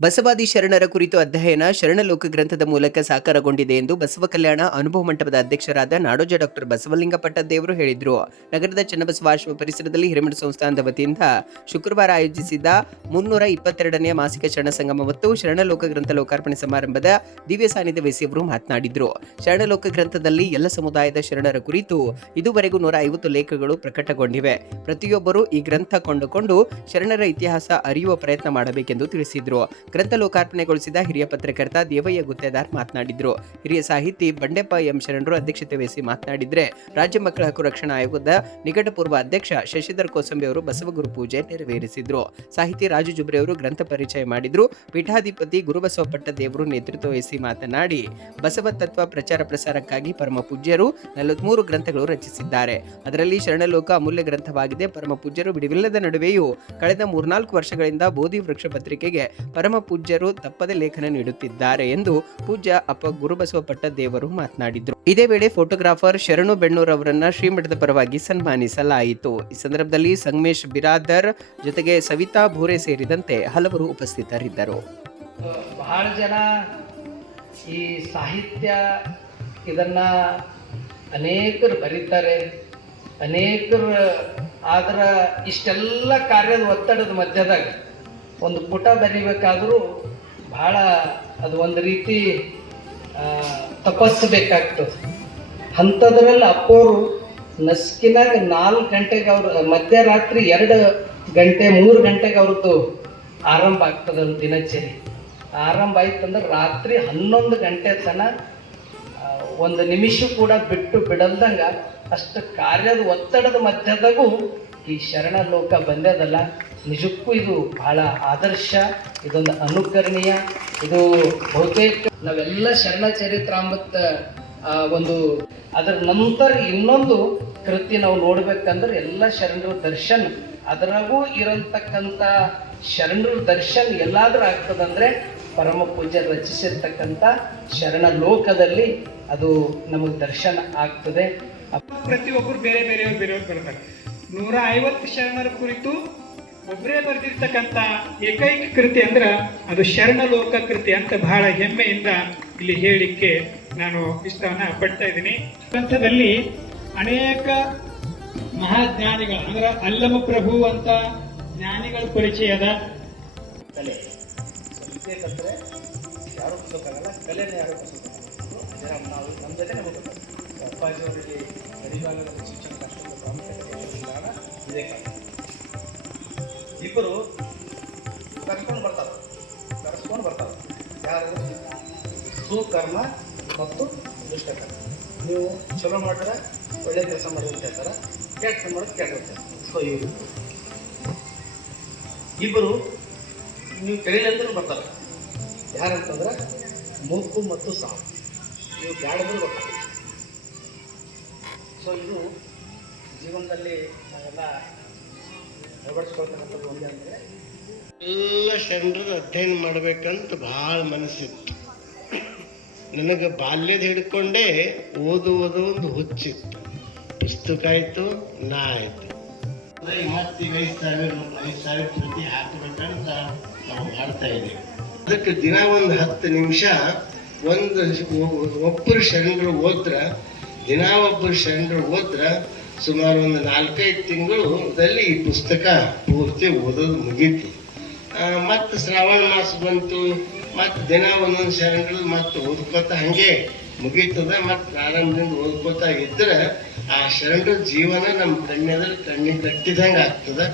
ಬಸವಾದಿ ಶರಣರ ಕುರಿತು ಅಧ್ಯಯನ ಶರಣಲೋಕ ಗ್ರಂಥದ ಮೂಲಕ ಸಾಕಾರಗೊಂಡಿದೆ ಎಂದು ಬಸವ ಕಲ್ಯಾಣ ಅನುಭವ ಮಂಟಪದ ಅಧ್ಯಕ್ಷರಾದ ನಾಡೋಜ ಡಾಕ್ಟರ್ ಬಸವಲಿಂಗ ಪಟ್ಟದೇವರು ಹೇಳಿದರು. ನಗರದ ಚನ್ನಬಸವಾಶ್ರಮ ಪರಿಸರದಲ್ಲಿ ಹಿರೇಮಠ ಸಂಸ್ಥಾನದ ವತಿಯಿಂದ ಶುಕ್ರವಾರ ಆಯೋಜಿಸಿದ್ದ 322ನೇ ಮಾಸಿಕ ಶರಣ ಸಂಗಮ ಮತ್ತು ಶರಣಲೋಕ ಗ್ರಂಥ ಲೋಕಾರ್ಪಣೆ ಸಮಾರಂಭದ ದಿವ್ಯ ಸಾನ್ನಿಧ್ಯ ವಹಿಸಿ ಅವರು ಮಾತನಾಡಿದರು. ಶರಣಲೋಕ ಗ್ರಂಥದಲ್ಲಿ ಎಲ್ಲ ಸಮುದಾಯದ ಶರಣರ ಕುರಿತು ಇದುವರೆಗೂ 150 ಲೇಖಗಳು ಪ್ರಕಟಗೊಂಡಿವೆ. ಪ್ರತಿಯೊಬ್ಬರೂ ಈ ಗ್ರಂಥ ಕೊಂಡುಕೊಂಡು ಶರಣರ ಇತಿಹಾಸ ಅರಿಯುವ ಪ್ರಯತ್ನ ಮಾಡಬೇಕೆಂದು ತಿಳಿಸಿದರು. ಗ್ರಂಥ ಲೋಕಾರ್ಪಣೆಗೊಳಿಸಿದ ಹಿರಿಯ ಪತ್ರಕರ್ತ ದೇವಯ್ಯ ಗುತ್ತೇದಾರ್ ಮಾತನಾಡಿದರು. ಹಿರಿಯ ಸಾಹಿತಿ ಬಂಡೆಪ್ಪ ಎಂ ಶರಣರು ಅಧ್ಯಕ್ಷತೆ ವಹಿಸಿ ಮಾತನಾಡಿದರೆ ರಾಜ್ಯ ಮಕ್ಕಳ ಹಕ್ಕು ರಕ್ಷಣಾ ಆಯೋಗದ ನಿಕಟಪೂರ್ವ ಅಧ್ಯಕ್ಷ ಶಶಿಧರ್ ಕೋಸಂಬಿ ಅವರು ಬಸವಗುರು ಪೂಜೆ ನೆರವೇರಿಸಿದರು. ಸಾಹಿತಿ ರಾಜು ಜುಬ್ರೆ ಅವರು ಗ್ರಂಥ ಪರಿಚಯ ಮಾಡಿದ್ರು. ಪೀಠಾಧಿಪತಿ ಗುರುಬಸವ ಪಟ್ಟದೇವರು ನೇತೃತ್ವ ವಹಿಸಿ ಮಾತನಾಡಿ, ಬಸವ ತತ್ವ ಪ್ರಚಾರ ಪ್ರಸಾರಕ್ಕಾಗಿ ಪರಮ ಪೂಜ್ಯರು 43 ಗ್ರಂಥಗಳು ರಚಿಸಿದ್ದಾರೆ. ಅದರಲ್ಲಿ ಶರಣಲೋಕ ಅಮೂಲ್ಯ ಗ್ರಂಥವಾಗಿದೆ. ಪರಮ ಪೂಜ್ಯರು ಬಿಡುವಿಲ್ಲದ ನಡುವೆಯೂ ಕಳೆದ 3-4 ವರ್ಷಗಳಿಂದ ಬೋಧಿ ವೃಕ್ಷ ಪತ್ರಿಕೆಗೆ ಪರಮ ಪೂಜ್ಯರು ತಪ್ಪದೆ ಲೇಖನ ನೀಡುತ್ತಿದ್ದಾರೆ ಎಂದು ಪೂಜ್ಯ ಅಪ್ಪ ಗುರುಬಸವ ಪಟ್ಟದೇವರು ಮಾತನಾಡಿದರು. ಇದೇ ವೇಳೆ ಫೋಟೋಗ್ರಾಫರ್ ಶರಣು ಬೆಣ್ಣೂರ್ ಅವರನ್ನ ಶ್ರೀಮಠದ ಪರವಾಗಿ ಸನ್ಮಾನಿಸಲಾಯಿತು. ಈ ಸಂದರ್ಭದಲ್ಲಿ ಸಂಗಮೇಶ್ ಬಿರಾದರ್ ಜೊತೆಗೆ ಸವಿತಾ ಭೂರೆ ಸೇರಿದಂತೆ ಹಲವರು ಉಪಸ್ಥಿತರಿದ್ದರು. ಬಹಳ ಜನ ಈ ಸಾಹಿತ್ಯ ಇದನ್ನ ಅನೇಕರು ಬರೀತಾರೆ, ಅನೇಕರು ಆದ್ರ ಇಷ್ಟೆಲ್ಲ ಕಾರ್ಯದ ಒತ್ತಡದ ಮಧ್ಯದಾಗ ಒಂದು ಪುಟ ಬರಿಬೇಕಾದ್ರೂ ಬಹಳ ಅದು ಒಂದು ರೀತಿ ತಪಸ್ಸು ಬೇಕಾಗ್ತದೆ. ಅಂಥದ್ರಲ್ಲಿ ಅಪ್ಪೋರು ನಸ್ಕಿನಾಗ 4 ಗಂಟೆಗೆ ಅವ್ರು ಮಧ್ಯರಾತ್ರಿ 2 ಗಂಟೆ 3 ಗಂಟೆಗೆ ಅವ್ರದ್ದು ಆರಂಭ ಆಗ್ತದೆ. ಒಂದು ದಿನಚರಿ ಆರಂಭ ಆಯ್ತಂದ್ರೆ ರಾತ್ರಿ 11 ಗಂಟೆ ತನಕ ಒಂದು ನಿಮಿಷ ಕೂಡ ಬಿಟ್ಟು ಬಿಡಲ್ದಂಗ ಅಷ್ಟು ಕಾರ್ಯದ ಒತ್ತಡದ ಮಧ್ಯದಾಗೂ ಈ ಶರಣ ಲೋಕ ಬಂದದಲ್ಲ. ನಿಜಕ್ಕೂ ಇದು ಬಹಳ ಆದರ್ಶ, ಇದೊಂದು ಅನುಕರಣೀಯ. ಇದು ಬಹುತೇಕ ನಾವೆಲ್ಲ ಶರಣ ಚರಿತ್ರಾಮೃತ ಒಂದು ಅದರ ನಂತರ ಇನ್ನೊಂದು ಕೃತಿ ನಾವು ನೋಡ್ಬೇಕಂದ್ರೆ ಎಲ್ಲ ಶರಣರ ದರ್ಶನ್, ಅದರಾಗೂ ಇರತಕ್ಕಂಥ ಶರಣರ ದರ್ಶನ್ ಎಲ್ಲಾದ್ರೂ ಆಗ್ತದಂದ್ರೆ ಪರಮ ಪೂಜ್ಯ ರಚಿಸಿರ್ತಕ್ಕಂಥ ಶರಣ ಲೋಕದಲ್ಲಿ ಅದು ನಮಗೆ ದರ್ಶನ ಆಗ್ತದೆ. ಪ್ರತಿಯೊಬ್ಬರು ಬೇರೆಯವರು ಬರ್ತಾರೆ. 150 ಶರಣರ ಕುರಿತು ಒಬ್ಬರೇ ಬರೆದಿರ್ತಕ್ಕಂಥ ಏಕೈಕ ಕೃತಿ ಅಂದ್ರೆ ಅದು ಶರಣಲೋಕ ಕೃತಿ ಅಂತ ಬಹಳ ಹೆಮ್ಮೆಯಿಂದ ಇಲ್ಲಿ ಹೇಳಲಿಕ್ಕೆ ನಾನು ಇಷ್ಟವನ್ನ ಪಡ್ತಾ ಇದ್ದೀನಿ. ಗ್ರಂಥದಲ್ಲಿ ಅನೇಕ ಮಹಾಜ್ಞಾನಿಗಳು ಅಂದ್ರೆ ಅಲ್ಲಮ ಪ್ರಭು ಅಂತ ಜ್ಞಾನಿಗಳ ಪರಿಚಯದ ಕಲೆ ಕಲಿಬೇಕಂದ್ರೆ ಯಾರು ಗೊತ್ತಾಗಲ್ಲ, ಕಲೆನೇ ಯಾರು ನಾವು ನಮ್ಮ ಜೊತೆ ನಮಗೆ ಅಪ್ಪಾಜಿ ಅವರಿಗೆ ಗಡಿಗಾಲದ ಶಿಕ್ಷಣ ರಾಷ್ಟ್ರದ ಪ್ರಾಮುಖ್ಯತೆ ಕಾರಣ ಇದೇ ಕಾರಣ. ಇಬ್ಬರು ಕರ್ಸ್ಕೊಂಡು ಬರ್ತಾರೆ. ಯಾರು? ಸುಕರ್ಮ ಮತ್ತು ದುಷ್ಟಕರ್ಮ. ನೀವು ಚಲೋ ಮಾಡಿದ್ರೆ ಒಳ್ಳೆ ಕೆಲಸ ಮಾಡಿ ಅಂತ ಹೇಳ್ತಾರೆ, ಕೆಟ್ಟ ಮಾಡೋದು ಕೆಟ್ಟ ಹೇಳ್ತಾರೆ. ಸೊ ಇಬ್ಬರು ನೀವು ತಿಳಿಯಂದ್ರೂ ಬರ್ತಾರೆ. ಯಾರಂತಂದ್ರೆ ಮೂಕು ಮತ್ತು ಸಾವು. ನೀವು ಬ್ಯಾಡಂದ್ರೂ ಬರ್ತಾರೆ. ಸೊ ಇದು ಜೀವನದಲ್ಲಿ ನಾವೆಲ್ಲ ಅಳವಡಿಸ್ಕೊಳ್ತಕ್ಕಂಥದ್ದು ಒಂದೇ ಅಂದರೆ ಎಲ್ಲ ಶರಣರ ಅಧ್ಯಯನ ಮಾಡ್ಬೇಕಂತ ಭಾಳ ಮನಸ್ಸಿತ್ತು ನನಗೆ. ಬಾಲ್ಯದ ಹಿಡ್ಕೊಂಡೇ ಓದುವುದು ಒಂದು ಹುಚ್ಚಿತ್ತು. ಪುಸ್ತಕ ಆಯಿತು, ನಾ ಆಯಿತು. ಈಗ 5,000 ಕೃತಿ ಹಾಕಬೇಕಂತ ನಾವು ಮಾಡ್ತಾ ಇದ್ದೀವಿ. ಅದಕ್ಕೆ ದಿನ ಒಂದು 10 ನಿಮಿಷ ಒಬ್ಬರು ಶರಣರು ಓದ್ರ ಸುಮಾರು ಒಂದು 4-5 ತಿಂಗಳಲ್ಲಿ ಈ ಪುಸ್ತಕ ಪೂರ್ತಿ ಓದೋದು ಮುಗೀತು. ಮತ್ತು ಶ್ರಾವಣ ಮಾಸ ಬಂತು, ಮತ್ತು ದಿನ ಒಂದೊಂದು ಶರಣರು ಮತ್ತು ಓದ್ಕೋತಾ ಹಾಗೆ ಮುಗೀತದ. ಮತ್ತು ಪ್ರಾರಂಭದಿಂದ ಓದ್ಕೋತಾ ಇದ್ರೆ ಆ ಶರಣರ ಜೀವನ ನಮ್ಮ ಕಣ್ಣಿಗೆ ಕಟ್ಟಿದಂಗೆ ಆಗ್ತದೆ,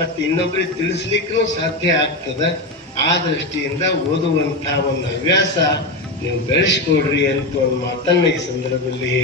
ಮತ್ತು ಇನ್ನೊಬ್ಬರಿಗೆ ತಿಳಿಸ್ಲಿಕ್ಕೂ ಸಾಧ್ಯ ಆಗ್ತದೆ. ಆ ದೃಷ್ಟಿಯಿಂದ ಓದುವಂಥ ಒಂದು ಹವ್ಯಾಸ ನೀವು ಬೆಳೆಸ್ಕೊಡ್ರಿ ಅಂತ ಒಂದು ಮಾತನ್ನು ಈ ಸಂದರ್ಭದಲ್ಲಿ